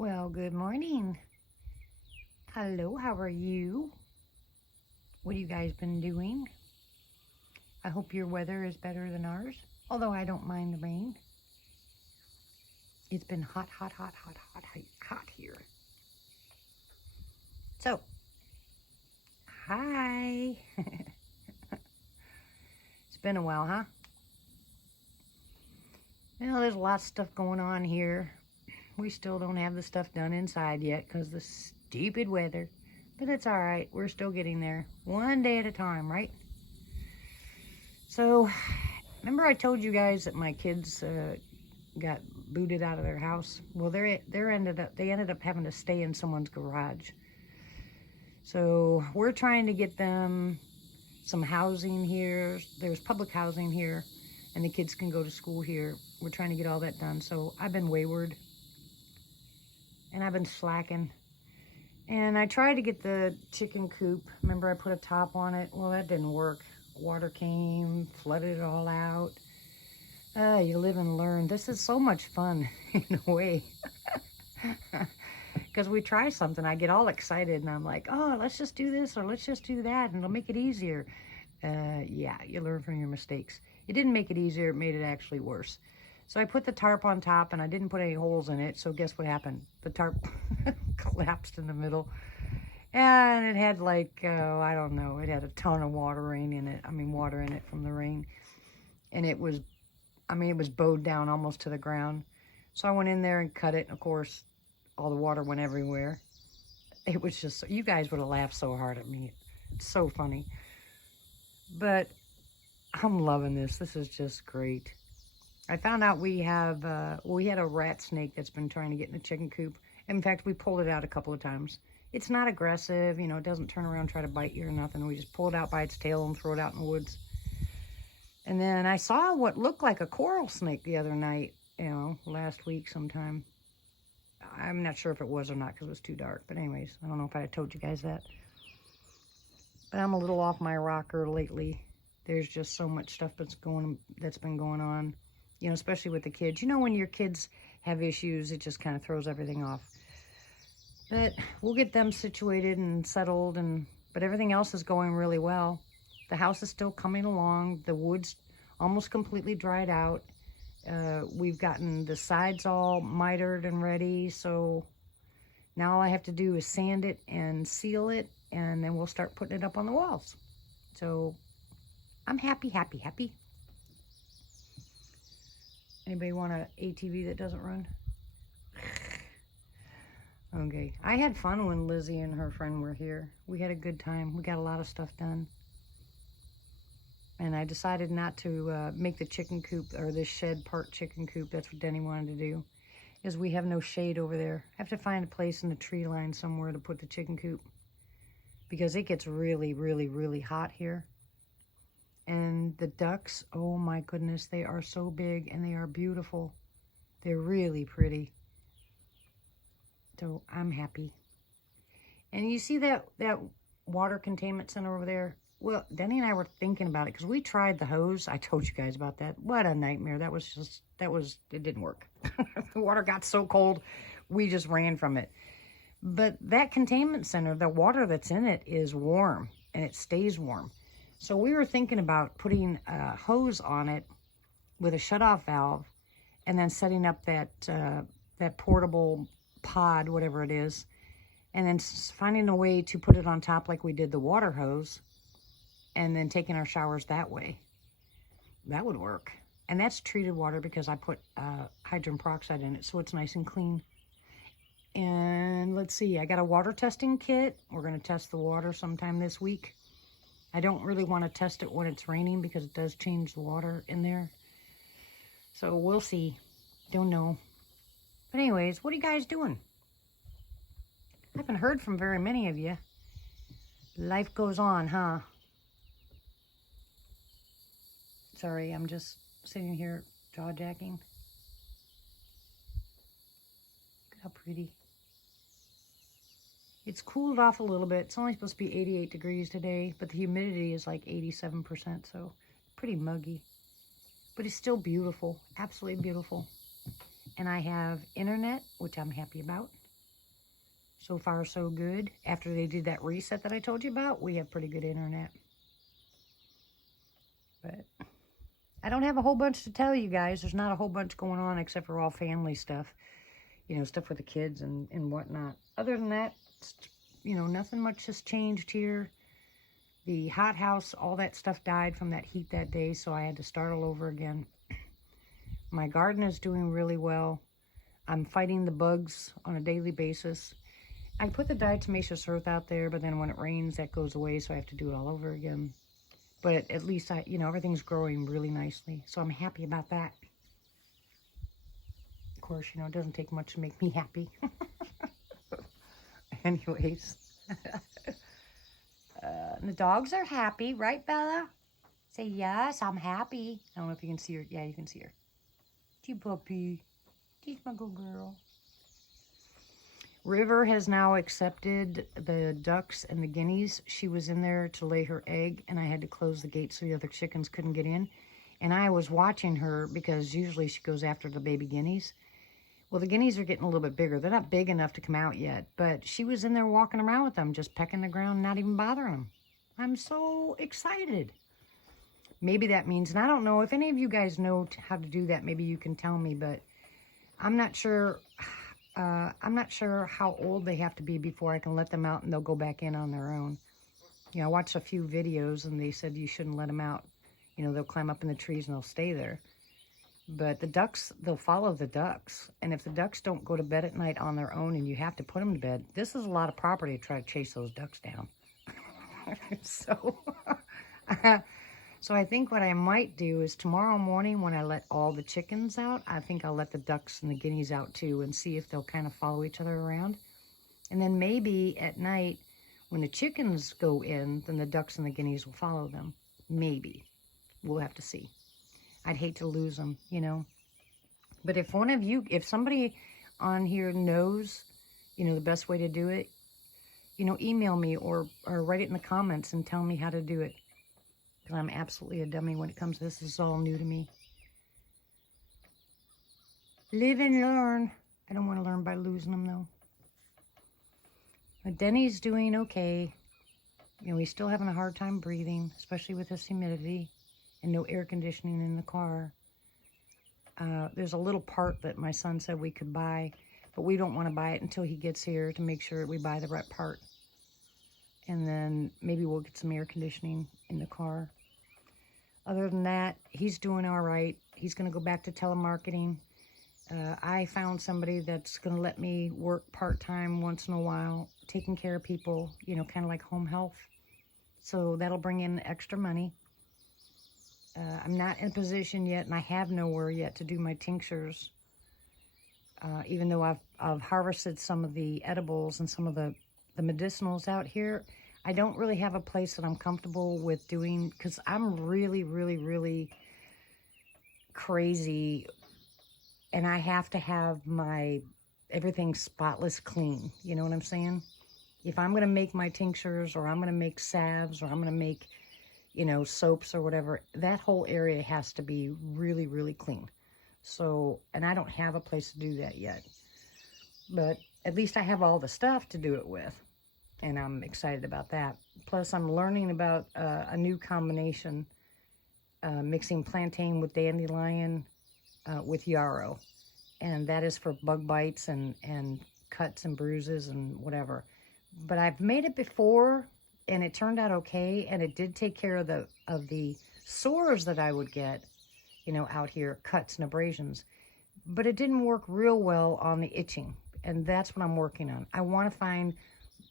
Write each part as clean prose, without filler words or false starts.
Well, good morning. Hello, how are you? What have you guys been doing? I hope your weather is better than ours, although I don't mind the rain. It's been hot, hot, hot, hot, hot, hot, hot here. So, hi. It's been a while, huh? Well, there's a lot of stuff going on here. We still don't have the stuff done inside yet because of the stupid weather. But it's all right. We're still getting there. One day at a time, right? So, remember I told you guys that my kids got booted out of their house? Well, they ended up having to stay in someone's garage. So we're trying to get them some housing here. There's public housing here, and the kids can go to school here. We're trying to get all that done. So I've been wayward, and I've been slacking. And I tried to get the chicken coop. Remember I put a top on it? Well, that didn't work. Water came, flooded it all out. You live and learn. This is so much fun in a way. Because we try something, I get all excited and I'm like, oh, let's just do this or let's just do that and it'll make it easier. Yeah, you learn from your mistakes. It didn't make it easier, it made it actually worse. So I put the tarp on top and I didn't put any holes in it. So guess what happened? The tarp collapsed in the middle. And it had like, I don't know, it had a ton of water in it. Water in it from the rain. And it was bowed down almost to the ground. So I went in there and cut it. And of course, all the water went everywhere. It was just, you guys would have laughed so hard at me. It's so funny. But I'm loving this. This is just great. I found out we had a rat snake that's been trying to get in the chicken coop. In fact, we pulled it out a couple of times. It's not aggressive, it doesn't turn around and try to bite you or nothing. We just pull it out by its tail and throw it out in the woods. And then I saw what looked like a coral snake the other night, last week sometime. I'm not sure if it was or not because it was too dark. But anyways, I don't know if I told you guys that. But I'm a little off my rocker lately. There's just so much stuff that's been going on, especially with the kids. When your kids have issues, it just kind of throws everything off. But we'll get them situated and settled, but everything else is going really well. The house is still coming along. The wood's almost completely dried out. We've gotten the sides all mitered and ready, so now all I have to do is sand it and seal it, and then we'll start putting it up on the walls. So I'm happy, happy, happy. Anybody want an ATV that doesn't run? Okay, I had fun when Lizzie and her friend were here. We had a good time. We got a lot of stuff done. And I decided not to make the chicken coop, or this shed part chicken coop. That's what Denny wanted to do, is we have no shade over there. I have to find a place in the tree line somewhere to put the chicken coop, because it gets really, really, really hot here. And the ducks, oh my goodness, they are so big and they are beautiful. They're really pretty. So I'm happy. And you see that water containment center over there? Well, Denny and I were thinking about it because we tried the hose. I told you guys about that. What a nightmare. It didn't work. The water got so cold, we just ran from it. But that containment center, the water that's in it is warm and it stays warm. So we were thinking about putting a hose on it with a shutoff valve and then setting up that portable pod, whatever it is, and then finding a way to put it on top like we did the water hose, and then taking our showers that way. That would work. And that's treated water because I put hydrogen peroxide in it, so it's nice and clean. And let's see, I got a water testing kit. We're going to test the water sometime this week. I don't really want to test it when it's raining because it does change the water in there. So we'll see. Don't know. But anyways, what are you guys doing? I haven't heard from very many of you. Life goes on, huh? Sorry, I'm just sitting here jaw-jacking. Look at how pretty. It's cooled off a little bit. It's only supposed to be 88 degrees today, but the humidity is like 87%, so pretty muggy. But it's still beautiful, absolutely beautiful. And I have internet, which I'm happy about. So far, so good. After they did that reset that I told you about, we have pretty good internet. But I don't have a whole bunch to tell you guys. There's not a whole bunch going on except for all family stuff. You know, stuff with the kids and whatnot. Other than that, you know, nothing much has changed here. The hothouse, all that stuff died from that heat that day, so I had to start all over again. My garden is doing really well. I'm fighting the bugs on a daily basis. I put the diatomaceous earth out there, but then when it rains, that goes away, so I have to do it all over again. But at least, you know, everything's growing really nicely, so I'm happy about that. Of course, you know, it doesn't take much to make me happy. Anyways. The dogs are happy, right, Bella? Say, yes, I'm happy. I don't know if you can see her. Yeah, you can see her. Gee, puppy. She's my good girl. River has now accepted the ducks and the guineas. She was in there to lay her egg, and I had to close the gate so the other chickens couldn't get in. And I was watching her because usually she goes after the baby guineas. Well, the guineas are getting a little bit bigger. They're not big enough to come out yet, but she was in there walking around with them, just pecking the ground, not even bothering them. I'm so excited. Maybe that means, and I don't know if any of you guys know how to do that. Maybe you can tell me, but I'm not sure. I'm not sure how old they have to be before I can let them out and they'll go back in on their own. You know, I watched a few videos and they said you shouldn't let them out. You know, they'll climb up in the trees and they'll stay there. But the ducks, they'll follow the ducks. And if the ducks don't go to bed at night on their own and you have to put them to bed, this is a lot of property to try to chase those ducks down. So, so I think what I might do is tomorrow morning when I let all the chickens out, I think I'll let the ducks and the guineas out too and see if they'll kind of follow each other around. And then maybe at night when the chickens go in, then the ducks and the guineas will follow them. Maybe. We'll have to see. I'd hate to lose them, you know. But if one of you, if somebody on here knows, you know, the best way to do it, you know, email me or write it in the comments and tell me how to do it. Because I'm absolutely a dummy when it comes to this. This is all new to me. Live and learn. I don't want to learn by losing them, though. But Denny's doing okay. You know, he's still having a hard time breathing, especially with this humidity and no air conditioning in the car. There's a little part that my son said we could buy, but we don't want to buy it until he gets here to make sure we buy the right part. And then maybe we'll get some air conditioning in the car. Other than that, he's doing all right. He's going to go back to telemarketing. I found somebody that's going to let me work part-time once in a while, taking care of people, you know, kind of like home health. So that'll bring in extra money. I'm not in a position yet, and I have nowhere yet to do my tinctures. Even though I've harvested some of the edibles and some of the medicinals out here, I don't really have a place that I'm comfortable with doing, because I'm really, really, really crazy, and I have to have my everything spotless clean. You know what I'm saying? If I'm going to make my tinctures, or I'm going to make salves, or I'm going to make, you know, soaps or whatever, that whole area has to be really, really clean. So, and I don't have a place to do that yet. But at least I have all the stuff to do it with. And I'm excited about that. Plus, I'm learning about a new combination, mixing plantain with dandelion with yarrow. And that is for bug bites and cuts and bruises and whatever. But I've made it before, and it turned out okay. And it did take care of the sores that I would get, you know, out here, cuts and abrasions. But it didn't work real well on the itching. And that's what I'm working on. I want to find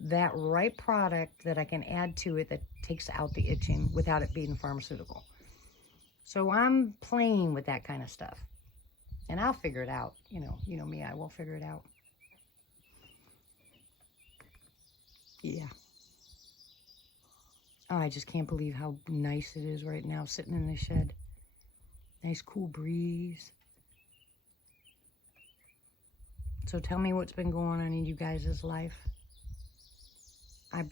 that right product that I can add to it that takes out the itching without it being pharmaceutical. So I'm playing with that kind of stuff. And I'll figure it out. You know me, I will figure it out. Yeah. Oh, I just can't believe how nice it is right now sitting in the shed. Nice cool breeze. So tell me what's been going on in you guys' life.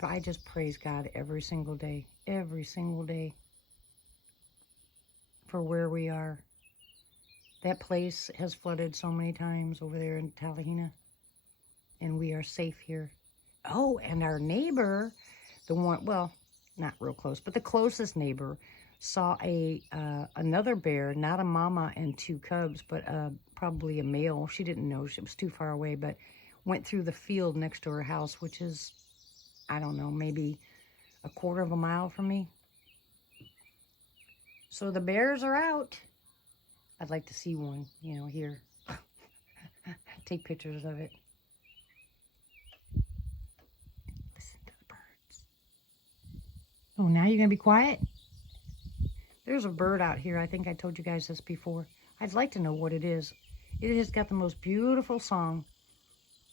I just praise God every single day for where we are. That place has flooded so many times over there in Talihina, and we are safe here. Oh, and our neighbor, the one, well, not real close, but the closest neighbor saw another bear, not a mama and two cubs, but probably a male. She didn't know. She was too far away, but went through the field next to her house, which is, I don't know, maybe a quarter of a mile from me. So the bears are out. I'd like to see one, you know, here. Take pictures of it. Listen to the birds. Oh, now you're going to be quiet? There's a bird out here. I think I told you guys this before. I'd like to know what it is. It has got the most beautiful song.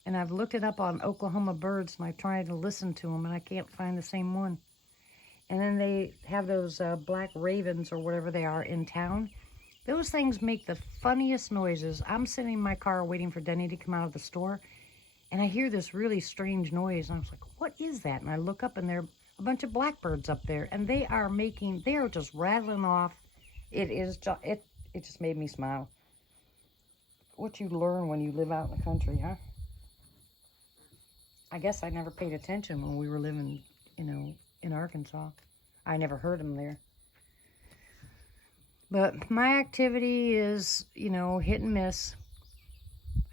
And I've looked it up on Oklahoma Birds, and I tried to listen to them, and I can't find the same one. And then they have those black ravens or whatever they are in town. Those things make the funniest noises. I'm sitting in my car waiting for Denny to come out of the store, and I hear this really strange noise, and I was like, what is that? And I look up, and there are a bunch of blackbirds up there, and they are just rattling off. It just made me smile. What you learn when you live out in the country, huh? I guess I never paid attention when we were living, you know, in Arkansas. I never heard them there. But my activity is, you know, hit and miss.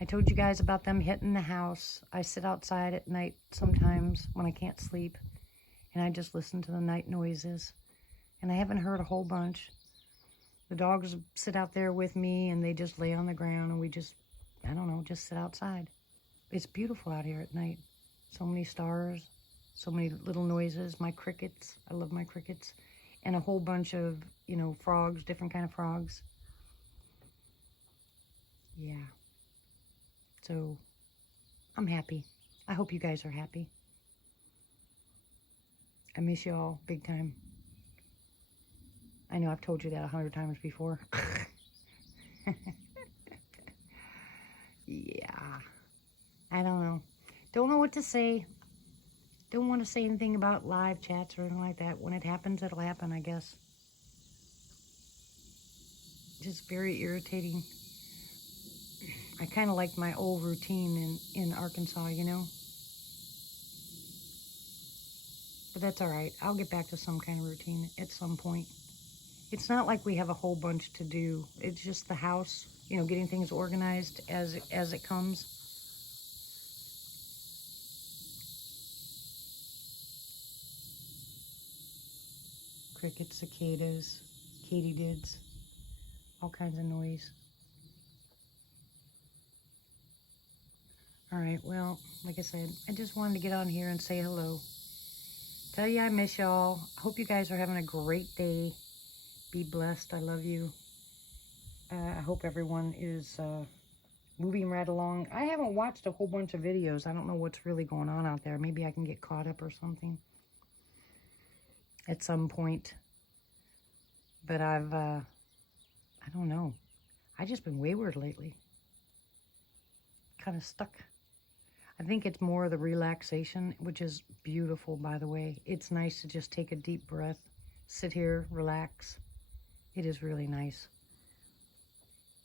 I told you guys about them hitting the house. I sit outside at night sometimes when I can't sleep, and I just listen to the night noises. And I haven't heard a whole bunch. The dogs sit out there with me, and they just lay on the ground, and we just, I don't know, just sit outside. It's beautiful out here at night. So many stars, so many little noises. My crickets, I love my crickets. And a whole bunch of, you know, frogs, different kind of frogs. Yeah. So, I'm happy. I hope you guys are happy. I miss you all big time. I know I've told you that 100 times before. Yeah. I don't know. Don't know what to say. Don't want to say anything about live chats or anything like that. When it happens, it'll happen, I guess. Just very irritating. I kind of like my old routine in Arkansas, you know? But that's all right. I'll get back to some kind of routine at some point. It's not like we have a whole bunch to do. It's just the house, you know, getting things organized as it comes. Crickets, cicadas, katydids, all kinds of noise. All right, well, like I said, I just wanted to get on here and say hello. Tell you I miss y'all. Hope you guys are having a great day. Be blessed. I love you. I hope everyone is moving right along. I haven't watched a whole bunch of videos. I don't know what's really going on out there. Maybe I can get caught up or something at some point. But I don't know. I've just been wayward lately. Kind of stuck. I think it's more the relaxation, which is beautiful, by the way. It's nice to just take a deep breath, sit here, relax. It is really nice.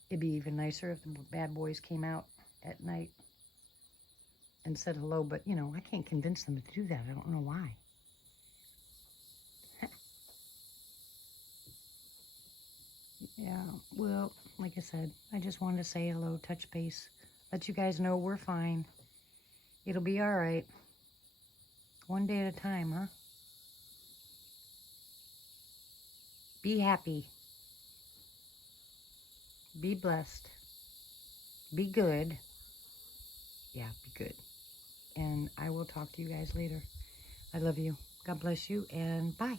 It'd be even nicer if the bad boys came out at night and said hello, but, you know, I can't convince them to do that. I don't know why. Yeah, well, like I said, I just wanted to say hello, touch base, let you guys know we're fine. It'll be all right. One day at a time, huh? Be happy. Be blessed. Be good. Yeah, be good. And I will talk to you guys later. I love you. God bless you, and bye.